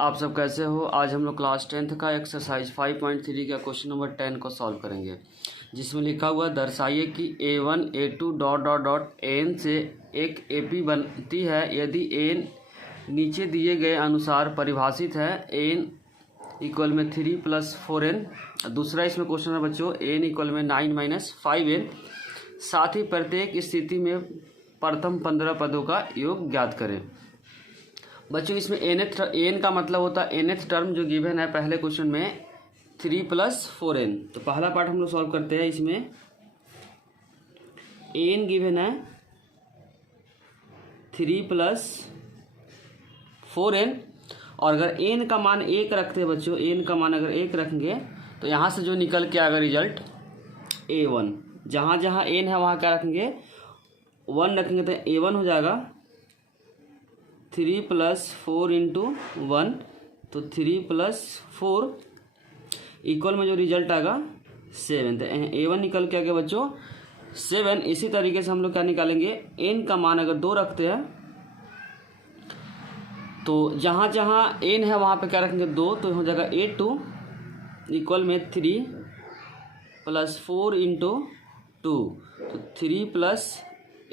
आप सब कैसे हो। आज हम लोग क्लास 10th का एक्सरसाइज 5.3 का क्वेश्चन नंबर 10 को सॉल्व करेंगे, जिसमें लिखा हुआ दर्शाइए कि A1 A2 dot dot dot An से एक AP बनती है यदि An नीचे दिए गए अनुसार परिभाषित है। An इक्वल में 3 + 4n। दूसरा इसमें क्वेश्चन है बच्चों N इक्वल में 9 - 5n। साथ ही प्रत्येक स्थिति में प्रथम 15 पदों का योग ज्ञात करें। बच्चों इसमें एन का मतलब होता है nth टर्म जो गिवन है पहले क्वेश्चन में 3 + 4n। तो पहला पार्ट हम लोग सॉल्व करते हैं। इसमें n गिवन है 3 + 4n, और अगर n का मान 1 रखते हैं बच्चों, n का मान अगर 1 रखेंगे तो यहाँ से जो निकल के आएगा रिजल्ट A1। जहाँ जहाँ n है वहाँ क्या रखेंगे 1 रखेंगे तो A1 हो जाएगा 3 + 4 × 1, तो 3 + 4 इक्वल में जो रिजल्ट आएगा 7। तो A1 निकल के आ गया बच्चों 7। इसी तरीके से हम लोग क्या निकालेंगे, n का मान अगर 2 रखते हैं तो जहाँ जहाँ n है वहाँ पे क्या रखेंगे 2, तो हो जाएगा A2 इक्वल में 3 + 4 × 2, तो 3 +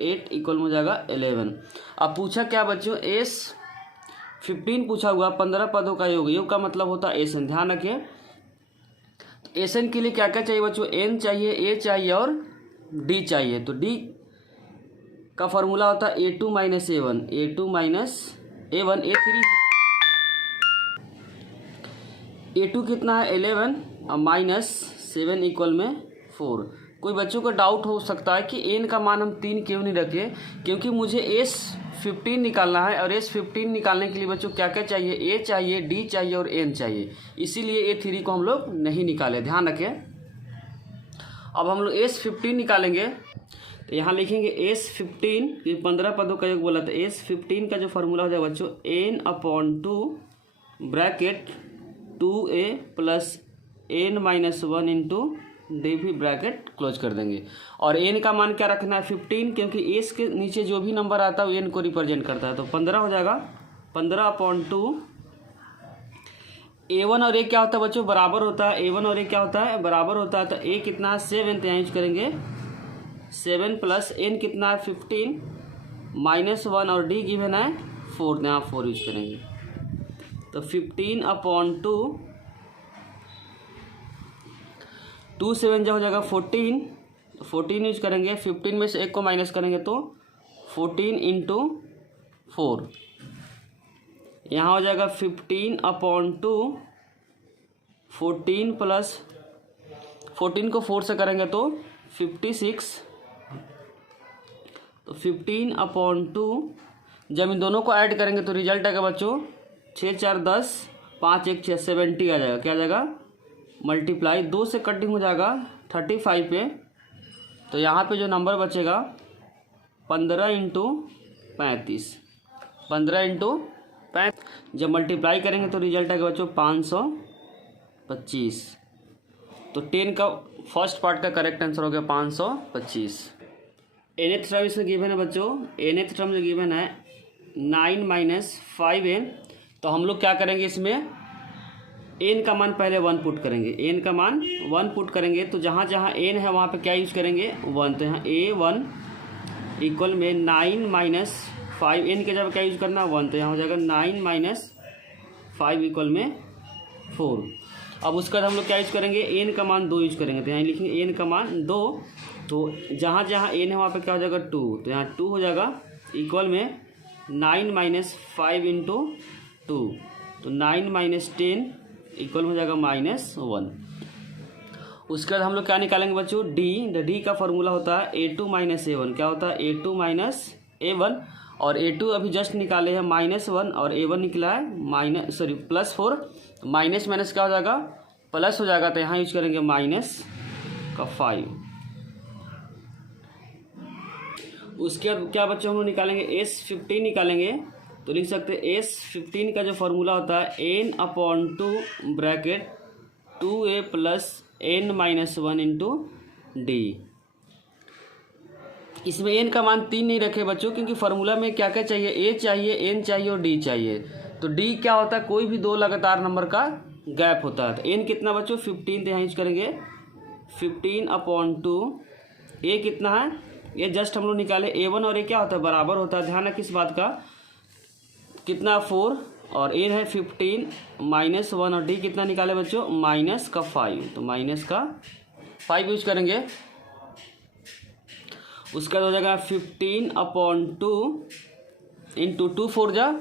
8 इक्वल में हो जाएगा 11। अब पूछा क्या बच्चों S15 पूछा हुआ 15 पदों का योग। योग का मतलब होता है एसन। ध्यान रखिए तो एसन के लिए क्या क्या चाहिए बच्चों, n चाहिए, a चाहिए और d चाहिए। तो d का फॉर्मूला होता है A2 - A1, A2 - A1, A2 कितना है 11 और -7 इक्वल में 4। कोई बच्चों को डाउट हो सकता है कि n का मान हम 3 क्यों नहीं रखे, क्योंकि मुझे S15 निकालना है, और S15 निकालने के लिए बच्चों क्या क्या चाहिए, a चाहिए, d चाहिए और n चाहिए। इसीलिए A3 को हम लोग नहीं निकाले। ध्यान रखें। अब हम लोग S15 निकालेंगे तो यहाँ लिखेंगे S15, 15 पदों का योग बोला था। S15 का जो फॉर्मूला हो जाएगा बच्चों n/2 bracket 2a + n - 1 × d भी ब्रैकेट क्लोज कर देंगे। और n का मान क्या रखना है 15, क्योंकि s के नीचे जो भी नंबर आता है वो n को रिप्रेजेंट करता है। तो 15 हो जाएगा 15/2। a1 और a क्या होता है बच्चों, बराबर होता है। a1 और a क्या होता है, बराबर होता है। तो a कितना है 7, तो यहाँ यूज करेंगे 7 + n कितना है 15 -1, और d गिवन है 4, तो यहाँ 4 यूज करेंगे। तो 15/2, 2 7 जो हो जाएगा 14, तो 14 यूज करेंगे। 15 में से 1 को माइनस करेंगे तो 14 × 4, यहाँ हो जाएगा 15/2। 14 + 14 को 4 से करेंगे तो 56, तो 15/2। जब इन दोनों को ऐड करेंगे तो रिजल्ट आएगा बच्चों 6 4 10, 5 1 6, 70 आ जाएगा। क्या आ जाएगा, मल्टीप्लाई 2 से कटिंग हो जाएगा 35 पे। तो यहाँ पे जो नंबर बचेगा 15 × 35, 15 × 35। जब मल्टीप्लाई करेंगे तो रिजल्ट आएगा बच्चों 525। तो 10 का फर्स्ट पार्ट का करेक्ट आंसर हो गया 525। nth टर्म इसमें गिवन है बच्चों, nth टर्म जो गिवन है 9 - 5n। तो हम लोग क्या करेंगे, इसमें n का मान पहले 1 पुट करेंगे। n का मान 1 पुट करेंगे तो जहाँ जहाँ n है वहाँ पे क्या यूज करेंगे 1। तो यहाँ A1 इक्वल में 9 - 5n के जब क्या यूज करना 1, तो यहाँ हो जाएगा 9 - 5 इक्वल में 4। अब उसके बाद हम लोग क्या यूज करेंगे, n का मान 2 यूज करेंगे। तो यहाँ लिखेंगे n का मान 2, तो जहाँ जहाँ n है वहाँ पे क्या हो जाएगा 2, तो यहाँ 2 हो जाएगा इक्वल में 9 - 5 × 2, तो 9 - 10 इक्वल हो जाएगा -1। उसके बाद हम लोग क्या निकालेंगे बच्चों, d का फॉर्मूला होता है A2 - A1। क्या होता है A2 - A1, और A2 अभी जस्ट निकाले हैं -1, और A1 निकला है +4। माइनस माइनस क्या हो जाएगा, प्लस हो जाएगा। तो यहाँ यूज करेंगे -5। उसके बाद क्या बच्चों हम लोग निकालेंगे S15 निकालेंगे। तो लिख सकते हैं S15 का जो फॉर्मूला होता है n/2 bracket 2a + n - 1 × d। इसमें n का मान 3 नहीं रखे बच्चों, क्योंकि फार्मूला में क्या क्या चाहिए, a चाहिए, n चाहिए और d चाहिए। तो डी क्या होता है, कोई भी दो लगातार नंबर का गैप होता है। तो एन कितना बच्चों 15, तो यहाँ यूज करेंगे 15/2। ए कितना है, ये जस्ट हम लोग निकाले A1 और ए क्या होता है बराबर होता है। ध्यान रखिए इस बात का, कितना 4 और ए है 15 -1 और डी कितना निकाले बच्चों -5, तो -5 यूज करेंगे। उसका हो जाएगा 15/2 इंटू 2 4 जा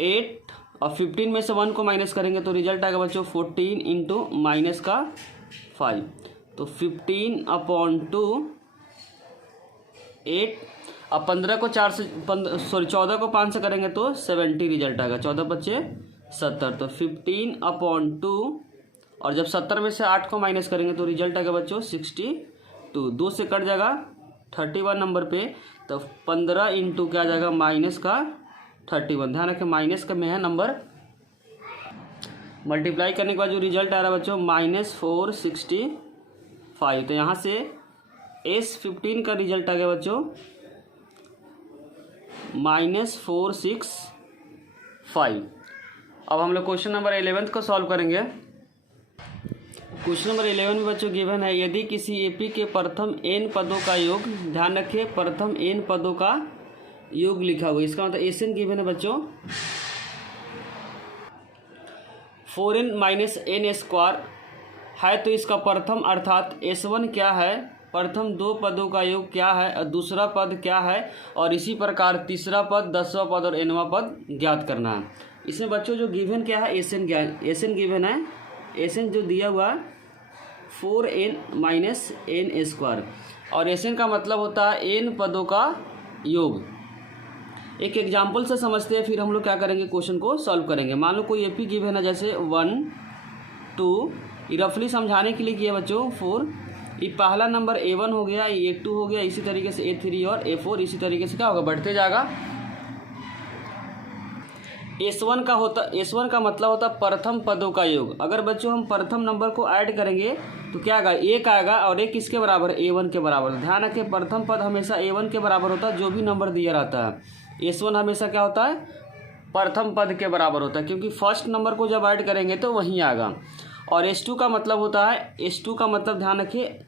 8 और 15 में से 1 को माइनस करेंगे तो रिजल्ट आएगा बच्चों 14 इंटू -5, तो 15/2 8। अब 14 को 5 से करेंगे तो 70 रिजल्ट आएगा। 14 बच्चे 70, तो 15/2 और जब 70 में से 8 को माइनस करेंगे तो रिजल्ट आएगा बच्चों 62। 2 से कट जाएगा 31 नंबर पे, तो 15 इंटू क्या आ जाएगा -31। ध्यान रखें माइनस का में है नंबर, मल्टीप्लाई करने के बाद जो रिजल्ट आ रहा है बच्चों -465। तो यहाँ से S15 का रिजल्ट आ गया बच्चों -465। अब हम लोग क्वेश्चन नंबर 11 को सॉल्व करेंगे। क्वेश्चन नंबर 11 में बच्चों गिवन है, यदि किसी एपी के प्रथम n पदों का योग, ध्यान रखिए प्रथम n पदों का योग लिखा हुआ, इसका मतलब एस एन गिवन है बच्चों 4n - n² है, तो इसका प्रथम अर्थात S1 क्या है, प्रथम दो पदों का योग क्या है और दूसरा पद क्या है, और इसी प्रकार तीसरा पद, 10वां पद और nवां पद ज्ञात करना है। इसमें बच्चों जो गिवन क्या है एस एन गिवन है, एस एन जो दिया हुआ 4n - n² और एस एन का मतलब होता है n पदों का योग। एक एग्जाम्पल से समझते हैं, फिर हम लोग क्या करेंगे क्वेश्चन को सॉल्व करेंगे। मान लो कोई एपी गिवन है जैसे 1 2, रफली समझाने के लिए किया बच्चों 4, ये पहला नंबर A1 हो गया, ये A2 हो गया, इसी तरीके से A3 और A4 इसी तरीके से क्या होगा बढ़ते जाएगा। S1 का मतलब होता प्रथम पदों का योग। अगर बच्चों हम प्रथम नंबर को ऐड करेंगे तो क्या आएगा, 1 आएगा और 1 किसके बराबर, A1 के बराबर। ध्यान रखें प्रथम पद हमेशा A1 के बराबर होता है, जो भी नंबर दिया रहता है। S1 हमेशा क्या होता है प्रथम पद के बराबर होता है, क्योंकि फर्स्ट नंबर को जब ऐड करेंगे तो वहीं आएगा। और S2 का मतलब होता है, S2 का मतलब ध्यान रखिए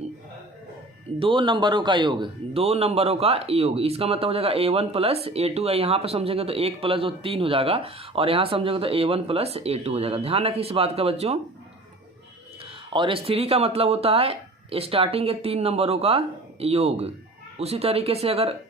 दो नंबरों का योग, दो नंबरों का योग। इसका मतलब हो जाएगा A1 + A2 है। यहाँ पे समझेंगे तो 1 + 2 3 हो जाएगा, और यहाँ समझेंगे तो A1 + A2 हो जाएगा। ध्यान रखिए इस बात का बच्चों। और S3 का मतलब होता है स्टार्टिंग के 3 नंबरों का योग। उसी तरीके से अगर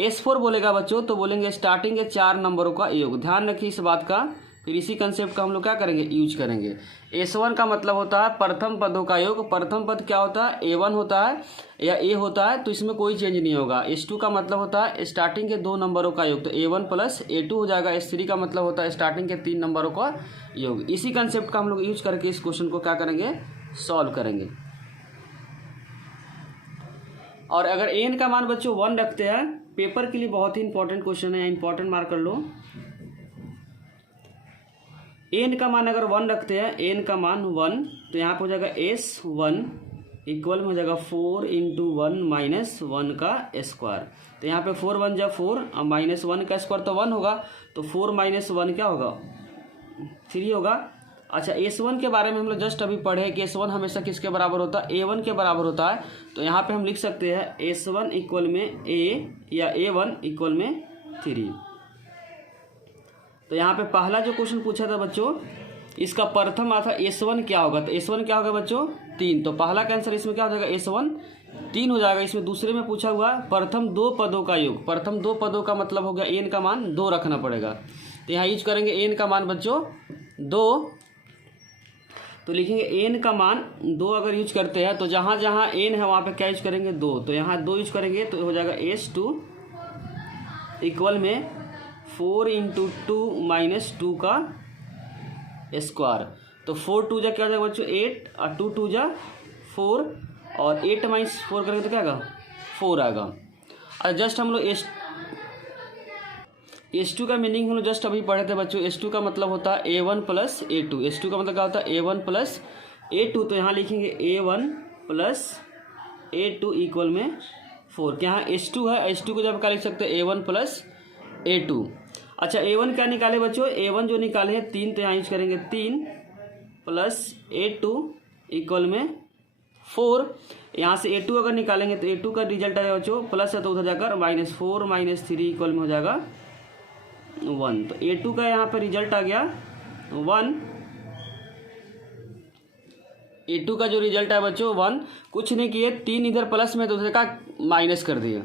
S4 बोलेगा बच्चों तो बोलेंगे स्टार्टिंग के 4 नंबरों का योग। ध्यान रखिए इस बात का। फिर इसी कंसेप्ट का हम लोग क्या करेंगे यूज करेंगे। S1 का मतलब होता है प्रथम पदों का योग। प्रथम पद क्या होता है, A1 होता है या A होता है, तो इसमें कोई चेंज नहीं होगा। S2 का मतलब होता है स्टार्टिंग के 2 नंबरों का योग, तो A1 + A2 हो जाएगा। S3 का मतलब होता है स्टार्टिंग के 3 नंबरों का योग। इसी कंसेप्ट का हम लोग यूज करके इस क्वेश्चन को क्या करेंगे सॉल्व करेंगे। और अगर n का मान बच्चों 1 रखते हैं, पेपर के लिए बहुत ही इंपॉर्टेंट क्वेश्चन है, इंपॉर्टेंट मार्क कर लो। n का मान अगर 1 रखते हैं, n का मान 1, तो यहाँ पे हो जाएगा S1 इक्वल में हो जाएगा 4 × 1 - 1 का स्क्वायर। तो यहाँ पे 4 1 जा 4 और -1 का स्क्वायर तो 1 होगा, तो 4 - 1 क्या होगा 3 होगा। अच्छा S1 के बारे में हम लोग जस्ट अभी पढ़े कि S1 हमेशा किसके बराबर होता है, A1 के बराबर होता है। तो यहाँ पे हम लिख सकते हैं S1 इक्वल में A या A1 इक्वल में 3। तो यहाँ पे पहला जो क्वेश्चन पूछा था बच्चों, इसका प्रथम आता S1 क्या होगा, तो S1 क्या होगा बच्चों 3। तो पहला का आंसर इसमें क्या हो जाएगा S1 3 हो जाएगा। इसमें दूसरे में पूछा हुआ प्रथम दो पदों का योग। प्रथम दो पदों का मतलब हो गया n का मान 2 रखना पड़ेगा। तो यहाँ यूज करेंगे n का मान बच्चों 2, तो लिखेंगे n का मान 2 अगर यूज करते हैं तो जहाँ जहाँ n है वहाँ पे क्या यूज करेंगे 2। तो यहाँ 2 यूज करेंगे तो हो जाएगा S2 इक्वल में 4 × 2 - 2 का स्क्वायर। तो 4 2 जा क्या हो जाएगा बच्चों 8 और 2 2 जा 4 और 8 - 4 करेंगे तो क्या आएगा 4 आएगा। और जस्ट हम लोग S2 का मीनिंग हम लोग जस्ट अभी पढ़े थे बच्चों। S2 का मतलब होता है A1 + A2। S2 का मतलब क्या होता है A1 + A2। तो यहाँ लिखेंगे A1 + A2 इक्वल में 4। क्या यहाँ S2 है, S2 को जब क्या लिख सकते हैं A1 + A2। अच्छा A1 क्या निकाले बच्चों, A1 जो निकाले हैं 3, तो यहाँ यूज करेंगे 3 प्लस A2 इक्वल में 4। यहाँ से A2 अगर निकालेंगे तो A2 का रिजल्ट आएगा बच्चों प्लस है तो उधर जाकर -4 -3 इक्वल में हो जाएगा 1। तो A2 का यहाँ पर रिजल्ट आ गया 1। A2 का जो रिजल्ट है बच्चों 1। कुछ नहीं किए, 3 इधर प्लस में दूसरे का माइनस कर दिए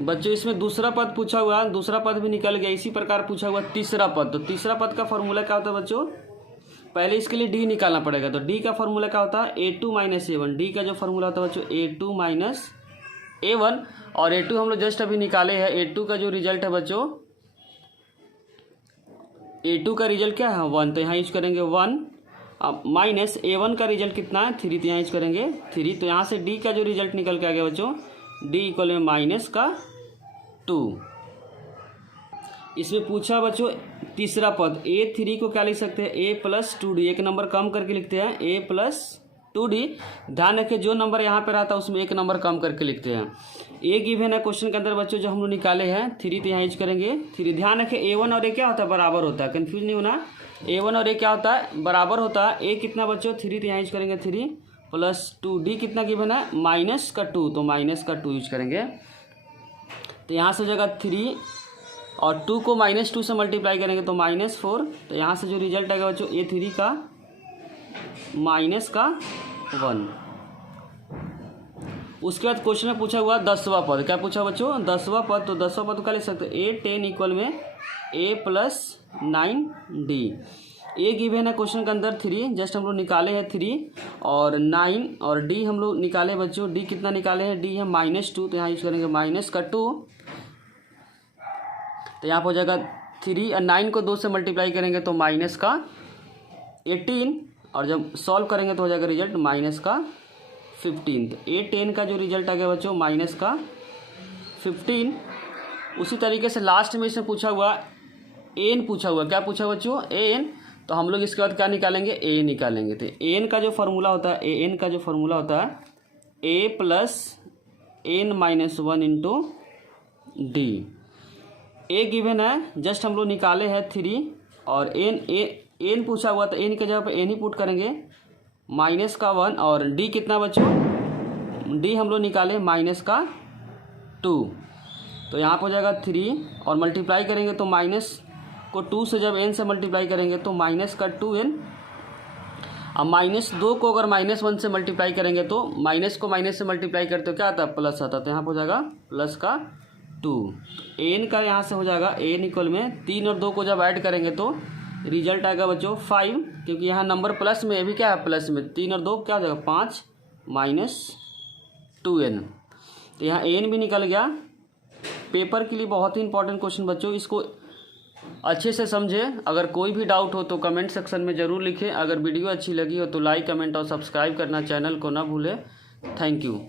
बच्चों। इसमें दूसरा पद पूछा हुआ, दूसरा पद भी निकल गया। इसी प्रकार पूछा हुआ तीसरा पद। तो तीसरा पद का फॉर्मूला क्या होता है बच्चों, पहले इसके लिए डी निकालना पड़ेगा। तो डी का फॉर्मूला क्या होता है, A2 - A1। डी का जो फॉर्मूला होता है बच्चों A2 - A1। और A2 हम लोग जस्ट अभी निकाले हैं। A2 का जो रिजल्ट है बच्चों, A2 का रिजल्ट क्या है 1, तो यहाँ यूज करेंगे 1। अब माइनस A1 का रिजल्ट कितना है 3, तो यहाँ यूज करेंगे 3। तो यहाँ से डी का जो रिजल्ट निकल के आ गया बच्चों, डी इक्वल में -2। इसमें पूछा बच्चों तीसरा पद A3 को क्या लिख सकते हैं, A + 2D। एक नंबर कम करके लिखते हैं A + 2D। ध्यान रखें जो नंबर यहाँ पे रहता है उसमें एक नंबर कम करके लिखते हैं। ए गिवन है क्वेश्चन के अंदर बच्चों जो हम लोग निकाले हैं 3, तो यहाँ यूज करेंगे 3। ध्यान रखें A1 और A क्या होता है, बराबर होता है, कंफ्यूज नहीं होना। A1 और A क्या होता है, बराबर होता है। A कितना बच्चों 3, तो यहाँ यूज करेंगे 3 + 2D कितना गिवन है -2, तो -2 यूज करेंगे। तो यहाँ से हो जाएगा 3 और 2 को -2 से मल्टीप्लाई करेंगे तो -4। तो यहाँ से जो रिजल्ट आएगा बच्चों A3 का -1। उसके बाद क्वेश्चन में पूछा हुआ 10वां पद। क्या पूछा बच्चों, 10वां पद। तो 10वां पद क्या लिख सकते हैं, A10 इक्वल में A + 9D। ए गिवन है क्वेश्चन के अंदर 3, जस्ट हम लोग निकाले हैं 3 और 9 और डी हम लोग निकाले बच्चों। डी कितना निकाले हैं, डी है -2, तो यहाँ यूज करेंगे -2। तो यहाँ पर हो जाएगा 3 और 9 को 2 से मल्टीप्लाई करेंगे तो -18 और जब सॉल्व करेंगे तो हो जाएगा रिजल्ट -15। तो A10 का जो रिजल्ट आ गया बच्चों -15। उसी तरीके से लास्ट में इसमें पूछा हुआ एन पूछा हुआ। क्या पूछा बच्चों, एन। तो हम लोग इसके बाद क्या निकालेंगे, ए निकालेंगे। तो एन का जो फॉर्मूला होता है, एन का जो फॉर्मूला होता है A + n - 1 × D। A given है, जस्ट हम लोग निकाले हैं 3 और एन पूछा हुआ तो एन की जगह पे एन ही पुट करेंगे -1 और डी कितना बच्चों, डी हम लोग निकाले -2। तो यहाँ पर हो जाएगा 3 और मल्टीप्लाई करेंगे तो माइनस को 2 से जब n से मल्टीप्लाई करेंगे तो -2n। अब -2 को अगर -1 से मल्टीप्लाई करेंगे तो माइनस को माइनस से मल्टीप्लाई करते हो क्या आता है, प्लस आता है। तो यहाँ पर हो जाएगा +2। एन का यहाँ से हो जाएगा एन इक्वल में 3 और 2 को जब ऐड करेंगे तो रिजल्ट आएगा बच्चों 5, क्योंकि यहाँ नंबर प्लस में, ये भी क्या है प्लस में। 3 और 2 क्या हो जाएगा 5 -2n। तो यहाँ एन भी निकल गया। पेपर के लिए बहुत ही इंपॉर्टेंट क्वेश्चन बच्चों, इसको अच्छे से समझें। अगर कोई भी डाउट हो तो कमेंट सेक्शन में ज़रूर लिखें। अगर वीडियो अच्छी लगी हो तो लाइक, कमेंट और सब्सक्राइब करना चैनल को ना भूलें। Thank you.